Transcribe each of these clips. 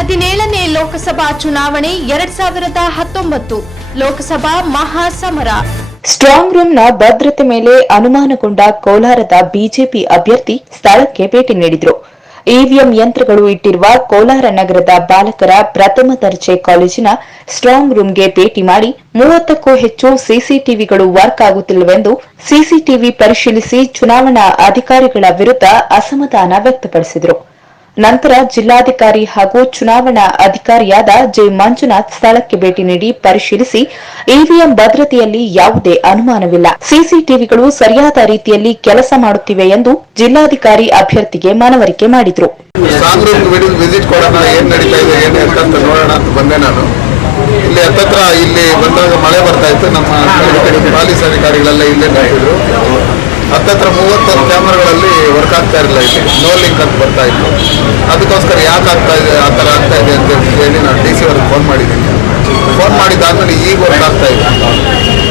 ಹದಿನೇಳನೇ ಲೋಕಸಭಾ ಚುನಾವಣೆ ಎರಡ್ ಸಾವಿರದ ಹತ್ತೊಂಬತ್ತು. ಲೋಕಸಭಾ ಮಹಾಸಮರ. ಸ್ಟ್ರಾಂಗ್ ರೂಮ್ನ ಭದ್ರತೆ ಮೇಲೆ ಅನುಮಾನಗೊಂಡ ಕೋಲಾರದ ಬಿಜೆಪಿ ಅಭ್ಯರ್ಥಿ ಸ್ಥಳಕ್ಕೆ ಭೇಟಿ ನೀಡಿದ್ರು. ಇವಿಎಂ ಯಂತ್ರಗಳು ಇಟ್ಟಿರುವ ಕೋಲಾರ ನಗರದ ಬಾಲಕರ ಪ್ರಥಮ ದರ್ಜೆ ಕಾಲೇಜಿನ ಸ್ಟ್ರಾಂಗ್ ರೂಮ್ಗೆ ಭೇಟಿ ಮಾಡಿ ಮೂವತ್ತಕ್ಕೂ ಹೆಚ್ಚು ಸಿಸಿಟಿವಿಗಳು ವರ್ಕ್ ಆಗುತ್ತಿಲ್ಲವೆಂದು ಸಿಸಿಟಿವಿ ಪರಿಶೀಲಿಸಿ ಚುನಾವಣಾ ಅಧಿಕಾರಿಗಳ ವಿರುದ್ಧ ಅಸಮಾಧಾನ ವ್ಯಕ್ತಪಡಿಸಿದರು. ನಂತರ ಜಿಲ್ಲಾಧಿಕಾರಿ ಹಾಗೂ ಚುನಾವಣಾ ಅಧಿಕಾರಿಯಾದ ಜೆ ಮಂಜುನಾಥ್ ಸ್ಥಳಕ್ಕೆ ಭೇಟಿ ನೀಡಿ ಪರಿಶೀಲಿಸಿ ಇವಿಎಂ ಭದ್ರತೆಯಲ್ಲಿ ಯಾವುದೇ ಅನುಮಾನವಿಲ್ಲ. ಸಿಸಿಟಿವಿಗಳು ಸರಿಯಾದ ರೀತಿಯಲ್ಲಿ ಕೆಲಸ ಮಾಡುತ್ತಿವೆ ಎಂದು ಜಿಲ್ಲಾಧಿಕಾರಿ ಅಭ್ಯರ್ಥಿಗೆ ಮನವರಿಕೆ ಮಾಡಿದರು. ಇಲ್ಲಿ ಹತ್ತತ್ರ ಇಲ್ಲಿ ಬಂದಾಗ ಮಳೆ ಬರ್ತಾ ಇತ್ತು, ನಮ್ಮ ಪೊಲೀಸ್ ಅಧಿಕಾರಿಗಳೆಲ್ಲ ಇಲ್ಲೇ ಹತ್ತತ್ರ ಮೂವತ್ತು ಕ್ಯಾಮ್ರಾಗಳಲ್ಲಿ ವರ್ಕ್ ಆಗ್ತಾ ಇರಲಿಲ್ಲ ಇಲ್ಲಿ. ನೋ ಲಿಂಕ್ ಅಂತ ಬರ್ತಾ ಇತ್ತು. ಅದಕ್ಕೋಸ್ಕರ ಯಾಕೆ ಆಗ್ತಾ ಇದೆ, ಆ ಥರ ಆಗ್ತಾ ಇದೆ ಅಂತ ಹೇಳಿ ನಾನು ಡಿ ಸಿ ಅವ್ರಿಗೆ ಫೋನ್ ಮಾಡಿದ್ದೀನಿ. ಫೋನ್ ಮಾಡಿದ್ದಾದ್ಮೇಲೆ ಈಗ ವರ್ಕ್ ಆಗ್ತಾ ಇದೆ.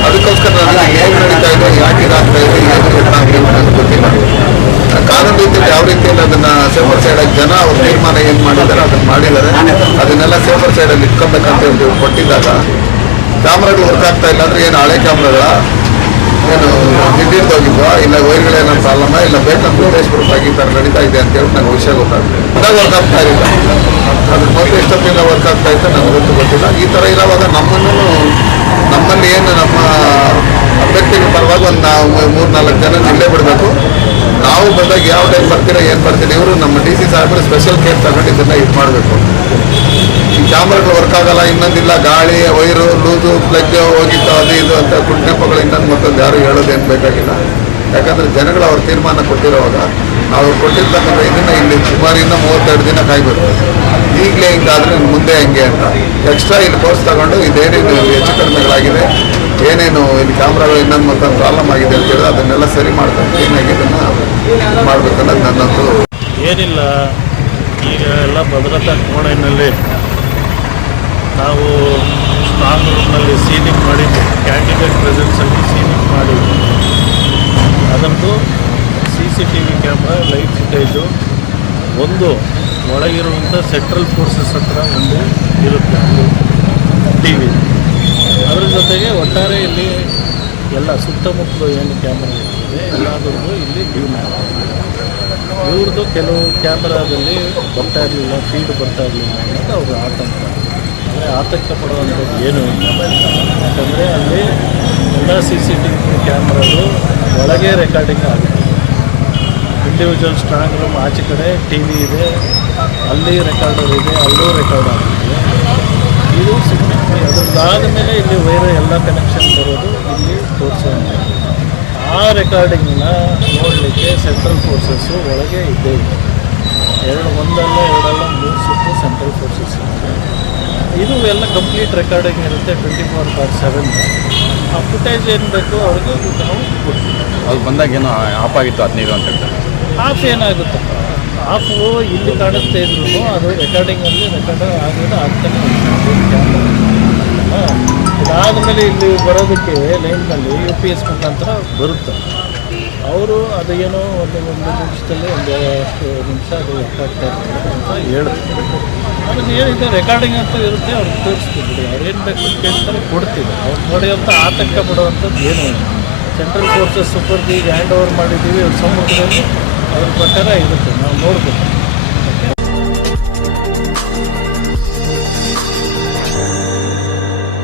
ಅದಕ್ಕೋಸ್ಕರ ನಾನು ಏನು ನಡೀತಾ ಇದೆ, ಯಾಕೆ ಇದಾಗ್ತಾ ಇದೆ ಏನು ಗೊತ್ತಾಗಲಿ ನನಗೆ ಗೊತ್ತಿಲ್ಲ. ಕಾನೂನು ರೀತಿಯಲ್ಲಿ ಯಾವ ರೀತಿಯಲ್ಲಿ ಅದನ್ನು ಸೇಫರ್ ಸೈಡ್ ಆಗಿ ಜನ ಅವ್ರ ತೀರ್ಮಾನ ಏನು ಮಾಡಿದ್ದಾರೆ ಅದನ್ನು ಮಾಡಿದ್ದಾರೆ. ಅದನ್ನೆಲ್ಲ ಸೇಫರ್ ಸೈಡ್ ಅಲ್ಲಿ ಇಟ್ಕೊಬೇಕಂತ ಹೇಳಿ ಕೊಟ್ಟಿದ್ದಾಗ, ಕ್ಯಾಮ್ರಾಗಳು ವರ್ಕ್ ಆಗ್ತಾ ಇಲ್ಲ ಅಂದ್ರೆ ಏನು ಹಳೆ ಕ್ಯಾಮ್ರಾಗಳ? ಏನು ಹಿಡಿದು ಹೋಗಿದ್ವಾ ಇಲ್ಲ ವೈರ್ಗಳೇನೋ ಪ್ರಾಬ್ಲಮ್ ಇಲ್ಲ ಬೇಕಂತ ಉದ್ದೇಶ ಪೂರ್ವಕವಾಗಿ ಈ ಥರ ನಡೀತಾ ಇದೆ ಅಂತ ಹೇಳಿ ನನಗೆ ವಿಷಯ ಗೊತ್ತಾಗ್ತದೆ. ವರ್ಕ್ ಆಗ್ತಾ ಇರಲಿಲ್ಲ ಅದ್ರ ಮೊದಲು ಎಷ್ಟೊತ್ತಿಂದ ವರ್ಕ್ ಆಗ್ತಾ ಇತ್ತು ನನಗೆ ಗೊತ್ತು ಗೊತ್ತಿಲ್ಲ. ಈ ಥರ ಇರೋವಾಗ ನಮ್ಮನ್ನು, ನಮ್ಮಲ್ಲಿ ಏನು ನಮ್ಮ ಅಭ್ಯರ್ಥಿಗಳ ಪರವಾಗಿ ಒಂದು ನಾವು ಮೂರು ನಾಲ್ಕು ಜನ ನಿಲ್ಲೇ ಬಿಡಬೇಕು. ನಾವು ಬಂದಾಗ ಯಾವ ಟೈಮ್ ಬರ್ತೀರಾ, ಏನು ಬರ್ತೀರಾ, ಇವರು ನಮ್ಮ ಡಿ ಸಿ ಸಾಹೇಬರು ಸ್ಪೆಷಲ್ ಕೇರ್ ತಗೊಂಡು ಇದನ್ನು ಇದು ಮಾಡಬೇಕು. ಕ್ಯಾಮ್ರಾಗಳು ವರ್ಕ್ ಆಗಲ್ಲ, ಇನ್ನೊಂದಿಲ್ಲ, ಗಾಳಿ, ವೈರು, ಲೂಸು, ಪ್ಲಗ್ ಹೋಗಿತ್ತು, ಅದು ಇದು ಅಂತ ಕುಟ್ನೆಪ್ಪಗಳು ಇನ್ನೊಂದು ಮತ್ತೊಂದು ಯಾರು ಹೇಳೋದೇನು ಬೇಕಾಗಿಲ್ಲ. ಯಾಕಂದ್ರೆ ಜನಗಳು ಅವ್ರ ತೀರ್ಮಾನ ಕೊಟ್ಟಿರೋವಾಗ ಅವ್ರು ಕೊಟ್ಟಿರ್ತಕ್ಕಂಥ ಇದನ್ನು ಇಲ್ಲಿ ಸುಮಾರು ಇನ್ನೂ ಮೂವತ್ತೆರಡು ದಿನ ಕಾಯ್ಬೇಕು. ಈಗಲೇ ಹಿಂಗಾದ್ರೆ ಮುಂದೆ ಹೆಂಗೆ ಅಂತ. ಎಕ್ಸ್ಟ್ರಾ ಇಲ್ಲಿ ಕೋರ್ಸ್ ತಗೊಂಡು ಇದೇನೇನು ಹೆಚ್ಚು ಕಡಿಮೆಗಳಾಗಿದೆ. ಏನೇನು ಇಲ್ಲಿ ಕ್ಯಾಮ್ರಾಗಳು ಇನ್ನೊಂದು ಮತ್ತೊಂದು ಪ್ರಾಬ್ಲಮ್ ಆಗಿದೆ ಅಂತ ಹೇಳಿದ್ರೆ ಅದನ್ನೆಲ್ಲ ಸರಿ ಮಾಡ್ಕೊಂಡು ಕ್ಲೀನಾಗಿ ಇದನ್ನು ಮಾಡಬೇಕನ್ನೋದು ನನ್ನದು ಏನಿಲ್ಲ. ಈಗ ಎಲ್ಲ ಭದ್ರತಾ ಕೋಣೆಯಲ್ಲಿ ನಾವು ಸ್ಟ್ರಾಂಗ್ ರೂಮ್ನಲ್ಲಿ ಸೀಲಿಂಗ್ ಮಾಡಿದ್ದು ಕ್ಯಾಂಡಿಡೇಟ್ ಪ್ರೆಸೆನ್ಸಲ್ಲಿ ಸೀಲಿಂಗ್ ಮಾಡಿದ್ದು ಅದರದ್ದು C C T V camera light footage ಒಂದು ಒಳಗಿರುವಂಥ ಸೆಂಟ್ರಲ್ ಫೋರ್ಸಸ್ ಹತ್ರ ಒಂದು ಇರುತ್ತೆ ಒಂದು ಟಿ ವಿ ಅದ್ರ ಜೊತೆಗೆ ಒಟ್ಟಾರೆ ಇಲ್ಲಿ ಎಲ್ಲ ಸುತ್ತಮುತ್ತಲು ಏನು ಕ್ಯಾಮ್ರಾ ಇರ್ತದೆ, ಎಲ್ಲದರದ್ದು ಇಲ್ಲಿ ಡ್ಯೂ ಇವ್ರದ್ದು ಕೆಲವು ಕ್ಯಾಮ್ರಾದಲ್ಲಿ ಬರ್ತಾ ಇರಲಿಲ್ಲ ಫೀಡ್ ಬರ್ತಾ ಇರಲಿಲ್ಲ ಅನ್ನೋದು ಅವ್ರ ಆತಂಕ. ಆತಂಕ ಪಡುವಂಥದ್ದು ಏನೂ ಇಲ್ಲ. ಯಾಕಂದರೆ ಅಲ್ಲಿ ಎಲ್ಲ ಸಿ ಸಿ ಟಿ ವಿ ಕ್ಯಾಮ್ರಾಗಳು ಒಳಗೆ ರೆಕಾರ್ಡಿಂಗ್ ಆಗುತ್ತೆ. ಇಂಡಿವಿಜುವಲ್ ಸ್ಟ್ರಾಂಗ್ ರೂಮ್ ಆಚೆ ಕಡೆ ಟಿ ವಿ ಇದೆ, ಅಲ್ಲಿ ರೆಕಾರ್ಡರ್ ಇದೆ, ಅಲ್ಲೂ ರೆಕಾರ್ಡ್ ಆಗುತ್ತೆ. ಇದು ಸುಮ್ಮನೆ ಅದರದಾದ ಮೇಲೆ ಇಲ್ಲಿ ವೈರ್ ಎಲ್ಲ ಕನೆಕ್ಷನ್ ಬರೋದು ಇಲ್ಲಿ ತೋರಿಸುವಂಥದ್ದು ಆ ರೆಕಾರ್ಡಿಂಗ್ನ ನೋಡಲಿಕ್ಕೆ ಸೆಂಟ್ರಲ್ ಫೋರ್ಸಸ್ಸು ಒಳಗೆ ಇದ್ದೇ ಇದೆ. ಎರಡು ಒಂದಲ್ಲ, ಎರಡಲ್ಲ, ಮೂರು ಸುತ್ತು ಸೆಂಟ್ರಲ್ ಫೋರ್ಸಸ್ ಇದೆ ಇದು ಎಲ್ಲ ಕಂಪ್ಲೀಟ್ ರೆಕಾರ್ಡಿಂಗ್ ಇರುತ್ತೆ ಟ್ವೆಂಟಿ ಫೋರ್ ಬಾರ್ ಸೆವೆನ್ ಆ ಫುಟೇಜ್ ಏನು ಬೇಕು ಅವ್ರಿಗೆ ನಾವು ಕೊಡ್ತೀವಿ. ಅದು ಬಂದಾಗ ಏನೋ ಆಫ್ ಆಗಿತ್ತು ಹದಿನೈದು ಅಂತ ಹೇಳ್ತಾರೆ. ಆಫ್ ಏನಾಗುತ್ತೆ? ಆಫು ಇಲ್ಲಿ ಕಾಣಿಸ್ತಾ ಇದ್ರು ಅದು ರೆಕಾರ್ಡಿಂಗಲ್ಲಿ ರೆಕಾರ್ಡ್ ಆಗೋದು ಆಗ್ತಾನೆ ಇದಾದಮೇಲೆ ಇಲ್ಲಿ ಬರೋದಕ್ಕೆ ಲೈನ್ನಲ್ಲಿ ಯು ಪಿ ಎಸ್ ಮುಖಾಂತರ ಬರುತ್ತೆ. ಅವರು ಅದು ಏನೋ ಒಂದು ಒಂದು ನಿಮಿಷದಲ್ಲಿ ಒಂದು ಅಷ್ಟು ನಿಮಿಷ ಅದು ಅಂತ ಹೇಳಿದ್ರು ಅದನ್ನು ಏನಿದೆ ರೆಕಾರ್ಡಿಂಗ್ ಅಂತ ಇರುತ್ತೆ ಅವ್ರಿಗೆ ತೋರಿಸ್ತಿದ್ರು ಅವ್ರು ಏನು ಬೇಕು ಅಂತ ಕೇಳ್ತಾರೆ, ಕೊಡ್ತೀವಿ. ಅವ್ರು ನೋಡಿದಂಥ ಆತಂಕ ಪಡುವಂಥದ್ದು ಏನೂ ಇಲ್ಲ. ಸೆಂಟ್ರಲ್ ಫೋರ್ಸಸ್ ಸೂಪರ್ಗೆ ಹ್ಯಾಂಡ್ ಓವರ್ ಮಾಡಿದ್ದೀವಿ, ಅವ್ರ ಸಮುದ್ರದಲ್ಲಿ ಅವ್ರ ಪ್ರಕಾರ ಇರುತ್ತೆ. ನಾವು ನೋಡ್ಬೇಕು